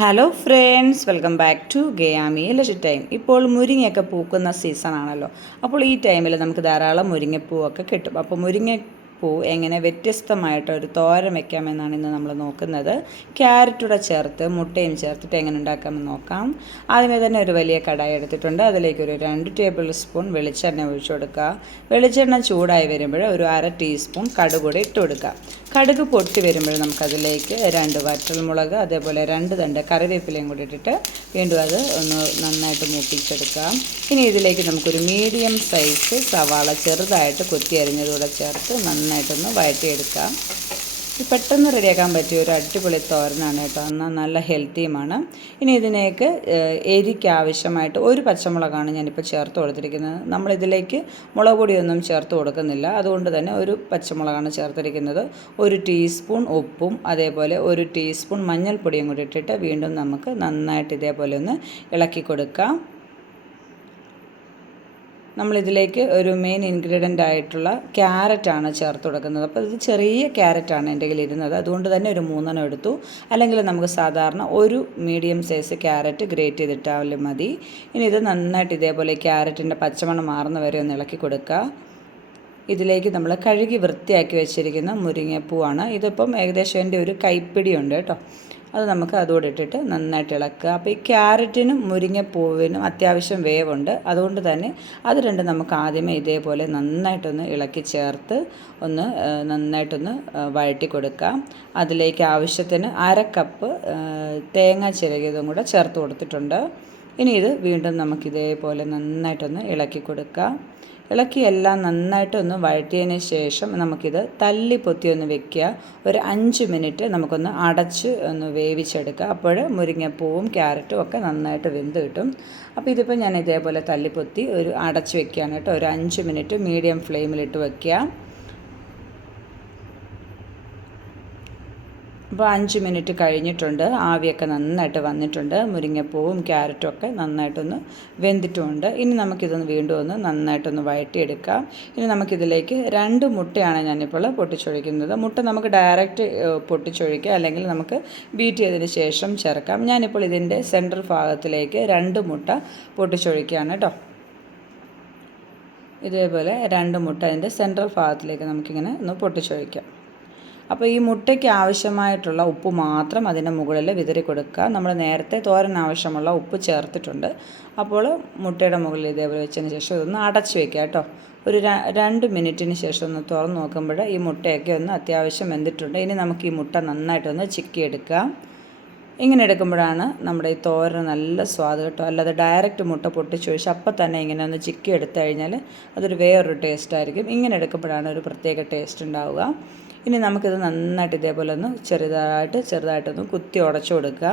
Hello friends welcome back to ഗയാമി ലക്ഷ time ഇപ്പോൾ മുരിങ്ങയൊക്കെ പൂക്കുന്ന സീസൺ ആണല്ലോ. അപ്പോൾ ഈ ടൈമിൽ നമുക്ക് ധാരാളം മുരിങ്ങപ്പൂവൊക്കെ കിട്ടും. അപ്പോൾ മുരിങ്ങപ്പൂ എങ്ങനെ വ്യത്യസ്തമായിട്ട് ഒരു തോരൻ വെക്കാമെന്നാണ് ഇന്ന് നമ്മൾ നോക്കുന്നത്. ക്യാരറ്റൂടെ ചേർത്ത് മുട്ടയും ചേർത്തിട്ട് എങ്ങനെ ഉണ്ടാക്കാമെന്ന് നോക്കാം. ആദ്യമേ തന്നെ ഒരു വലിയ കടായി എടുത്തിട്ടുണ്ട്. അതിലേക്ക് ഒരു രണ്ട് ടേബിൾ സ്പൂൺ വെളിച്ചെണ്ണ ഒഴിച്ചു കൊടുക്കുക. വെളിച്ചെണ്ണ ചൂടായി വരുമ്പോൾ ഒരു അര ടീസ്പൂൺ കടുക് കൂടി ഇട്ട് കൊടുക്കുക. കടുക് പൊട്ടി വരുമ്പോൾ നമുക്കതിലേക്ക് രണ്ട് വറ്റൽമുളക് അതേപോലെ രണ്ട് തണ്ട് കറിവേപ്പിലയും കൂടി ഇട്ടിട്ട് വീണ്ടും അത് ഒന്ന് നന്നായിട്ട് മൂപ്പിച്ചെടുക്കാം ഇനി ഇതിലേക്ക് നമുക്കൊരു മീഡിയം സൈസ് സവാള ചെറുതായിട്ട് കൊത്തി അരിഞ്ഞതുകൂടെ ചേർത്ത് നന്നായിട്ടൊന്ന് വഴറ്റിയെടുക്കാം. പെട്ടെന്ന് റെഡിയാക്കാൻ പറ്റിയ ഒരു അടിപൊളി തോരനാണ് കേട്ടോ. എന്നാൽ നല്ല ഹെൽത്തിയുമാണ്. ഇനി ഇതിനേക്ക് എരിക്ക് ആവശ്യമായിട്ട് ഒരു പച്ചമുളകാണ് ഞാനിപ്പോൾ ചേർത്ത് കൊടുത്തിരിക്കുന്നത്. നമ്മളിതിലേക്ക് മുളക് പൊടിയൊന്നും ചേർത്ത് കൊടുക്കുന്നില്ല. അതുകൊണ്ട് തന്നെ ഒരു പച്ചമുളകാണ് ചേർത്തിരിക്കുന്നത്. ഒരു ടീസ്പൂൺ ഉപ്പും അതേപോലെ ഒരു ടീസ്പൂൺ മഞ്ഞൾപ്പൊടിയും കൂടി ഇട്ടിട്ട് വീണ്ടും നമുക്ക് നന്നായിട്ട് ഇതേപോലെ ഒന്ന് ഇളക്കി കൊടുക്കാം. നമ്മളിതിലേക്ക് ഒരു മെയിൻ ഇൻഗ്രീഡിയന്റ് ആയിട്ടുള്ള ക്യാരറ്റാണ് ചേർത്ത് കൊടുക്കുന്നത്. അപ്പോൾ ഇത് ചെറിയ ക്യാരറ്റാണ് എന്റെ കയ്യിൽ ഇരുന്നത്. അതുകൊണ്ട് തന്നെ ഒരു മൂന്നെണ്ണം എടുത്തു. അല്ലെങ്കിൽ നമുക്ക് സാധാരണ ഒരു മീഡിയം സൈസ് ക്യാരറ്റ് ഗ്രേറ്റ് ചെയ്തിട്ടാലും മതി. ഇനി ഇത് നന്നായിട്ട് ഇതേപോലെ ക്യാരറ്റിന്റെ പച്ചമണം മാറുന്ന വരെ ഒന്ന് ഇളക്കി കൊടുക്കുക. ഇതിലേക്ക് നമ്മൾ കഴുകി വൃത്തിയാക്കി വെച്ചിരിക്കുന്ന മുരിങ്ങപ്പൂവാണ്. ഇതിപ്പം ഏകദേശം എന്റെ ഒരു കൈപ്പിടിയുണ്ട് കേട്ടോ. അത് നമുക്ക് അതുകൂടെ ഇട്ടിട്ട് നന്നായിട്ട് ഇളക്കുക. അപ്പോൾ ഈ ക്യാരറ്റിനും മുരിങ്ങപ്പൂവിനും അത്യാവശ്യം വേവുണ്ട്. അതുകൊണ്ട് തന്നെ അത് രണ്ടും നമുക്ക് ആദ്യമേ ഇതേപോലെ നന്നായിട്ടൊന്ന് ഇളക്കി ചേർത്ത് ഒന്ന് നന്നായിട്ടൊന്ന് വഴറ്റി കൊടുക്കാം. അതിലേക്ക് ആവശ്യത്തിന് അര കപ്പ് തേങ്ങ ചിരകിയതും കൂടെ ചേർത്ത് കൊടുത്തിട്ടുണ്ട്. ഇനി ഇത് വീണ്ടും നമുക്ക് ഇതേപോലെ നന്നായിട്ടൊന്ന് ഇളക്കി കൊടുക്കാം. ഇളക്കി എല്ലാം നന്നായിട്ട് ഒന്ന് വഴറ്റിയതിന് ശേഷം നമുക്കിത് തല്ലി പൊത്തി ഒന്ന് വെക്കുക. ഒരു അഞ്ച് മിനിറ്റ് നമുക്കൊന്ന് അടച്ച് ഒന്ന് വേവിച്ചെടുക്കുക. അപ്പോൾ മുരിങ്ങപ്പൂവും ക്യാരറ്റും ഒക്കെ നന്നായിട്ട് വെന്ത് കിട്ടും. അപ്പോൾ ഇതിപ്പോൾ ഞാൻ ഇതേപോലെ തല്ലിപ്പൊത്തി ഒരു അടച്ച് വെക്കുകയാണ് കേട്ടോ. ഒരു അഞ്ച് മിനിറ്റ് മീഡിയം ഫ്ലെയിമിലിട്ട് വെക്കുക. അപ്പോൾ അഞ്ച് മിനിറ്റ് കഴിഞ്ഞിട്ടുണ്ട്. ആവിയൊക്കെ നന്നായിട്ട് വന്നിട്ടുണ്ട്. മുരിങ്ങപ്പൂവും ക്യാരറ്റും ഒക്കെ നന്നായിട്ടൊന്ന് വെന്തിട്ടുമുണ്ട് ഇനി നമുക്കിതൊന്ന് വീണ്ടും ഒന്ന് നന്നായിട്ടൊന്ന് വഴറ്റിയെടുക്കാം. ഇനി നമുക്കിതിലേക്ക് രണ്ട് മുട്ടയാണ് ഞാനിപ്പോൾ പൊട്ടിച്ചൊഴിക്കുന്നത്. മുട്ട നമുക്ക് ഡയറക്റ്റ് പൊട്ടിച്ചൊഴിക്കുക പൊട്ടിച്ചൊഴിക്കാം അല്ലെങ്കിൽ നമുക്ക് ബീറ്റ് ചെയ്തതിന് ശേഷം ചേർക്കാം. ഞാനിപ്പോൾ ഇതിന്റെ സെൻട്രൽ ഭാഗത്തിലേക്ക് രണ്ട് മുട്ട പൊട്ടിച്ചൊഴിക്കുകയാണ് കേട്ടോ. ഇതേപോലെ രണ്ട് മുട്ട അതിന്റെ സെൻട്രൽ ഭാഗത്തിലേക്ക് നമുക്കിങ്ങനെ ഒന്ന് പൊട്ടിച്ചൊഴിക്കാം. അപ്പോൾ ഈ മുട്ടയ്ക്ക് ആവശ്യമായിട്ടുള്ള ഉപ്പ് മാത്രം അതിന്റെ മുകളിൽ വിതറി കൊടുക്കുക. നമ്മൾ നേരത്തെ തോരൻ ആവശ്യമുള്ള ഉപ്പ് ചേർത്തിട്ടുണ്ട്. അപ്പോൾ മുട്ടയുടെ മുകളിൽ ഇതേപോലെ വെച്ചതിന് ശേഷം ഇതൊന്ന് അടച്ചു വെക്കുക കേട്ടോ. ഒരു രണ്ട് മിനിറ്റിന് ശേഷം ഒന്ന് തുറന്ന് നോക്കുമ്പോൾ ഈ മുട്ടയൊക്കെ ഒന്ന് അത്യാവശ്യം വെന്തിട്ടുണ്ട്. ഇനി നമുക്ക് ഈ മുട്ട നന്നായിട്ടൊന്ന് ചിക്കിയെടുക്കുക ഇങ്ങനെ എടുക്കുമ്പോഴാണ് നമ്മുടെ ഈ തോരന് നല്ല സ്വാദ് കിട്ടും. അല്ലാതെ ഡയറക്റ്റ് മുട്ട പൊട്ടിച്ച് പൊട്ടിച്ചൊഴിച്ച് അപ്പം തന്നെ ഇങ്ങനെ ഒന്ന് ചിക്കി എടുത്തു കഴിഞ്ഞാൽ അതൊരു വേറൊരു ടേസ്റ്റ് ആയിരിക്കും. ഇങ്ങനെ എടുക്കുമ്പോഴാണ് ഒരു പ്രത്യേക ടേസ്റ്റ് ഉണ്ടാവുക. ഇനി നമുക്കിത് നന്നായിട്ട് ഇതേപോലെ ഒന്ന് ചെറുതായിട്ട് ചെറുതായിട്ടൊന്ന് കുത്തി ഉടച്ചു കൊടുക്കുക.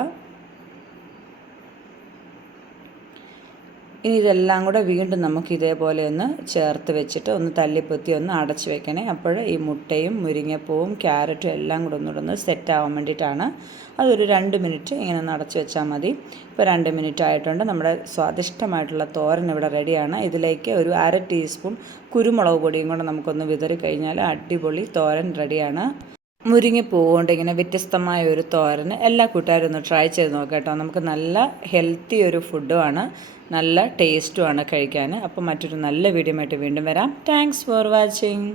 ഇനി ഇതെല്ലാം കൂടെ വീണ്ടും നമുക്ക് ഇതേപോലെ ഒന്ന് ചേർത്ത് വെച്ചിട്ട് ഒന്ന് തല്ലിപ്പൊത്തി ഒന്ന് അടച്ച് വെക്കണേ. അപ്പോൾ ഈ മുട്ടയും മുരിങ്ങപ്പൂവും ക്യാരറ്റും എല്ലാം കൂടെ ഒന്നുകൂടെ ഒന്ന് സെറ്റ് ആവാൻ വേണ്ടിയിട്ടാണ്. അതൊരു രണ്ട് മിനിറ്റ് ഇങ്ങനെ ഒന്ന് അടച്ച് വെച്ചാൽ മതി. ഇപ്പോൾ രണ്ട് മിനിറ്റ് ആയിട്ടുണ്ട്. നമ്മുടെ സ്വാദിഷ്ടമായിട്ടുള്ള തോരൻ ഇവിടെ റെഡിയാണ്. ഇതിലേക്ക് ഒരു അര ടീസ്പൂൺ കുരുമുളക് പൊടിയും കൂടെ നമുക്കൊന്ന് വിതറി കഴിഞ്ഞാൽ അടിപൊളി തോരൻ റെഡിയാണ്. മുരിങ്ങപ്പൂ കൊണ്ട് ഇങ്ങനെ വ്യത്യസ്തമായ ഒരു തോരന്. എല്ലാ കൂട്ടുകാരും ഒന്ന് ട്രൈ ചെയ്ത് നോക്കാം നമുക്ക് നല്ല ഹെൽത്തി ഒരു ഫുഡുമാണ് നല്ല ടേസ്റ്റുമാണ് കഴിക്കാൻ അപ്പോൾ മറ്റൊരു നല്ല വീഡിയോ വീണ്ടും വരാം. Thanks for watching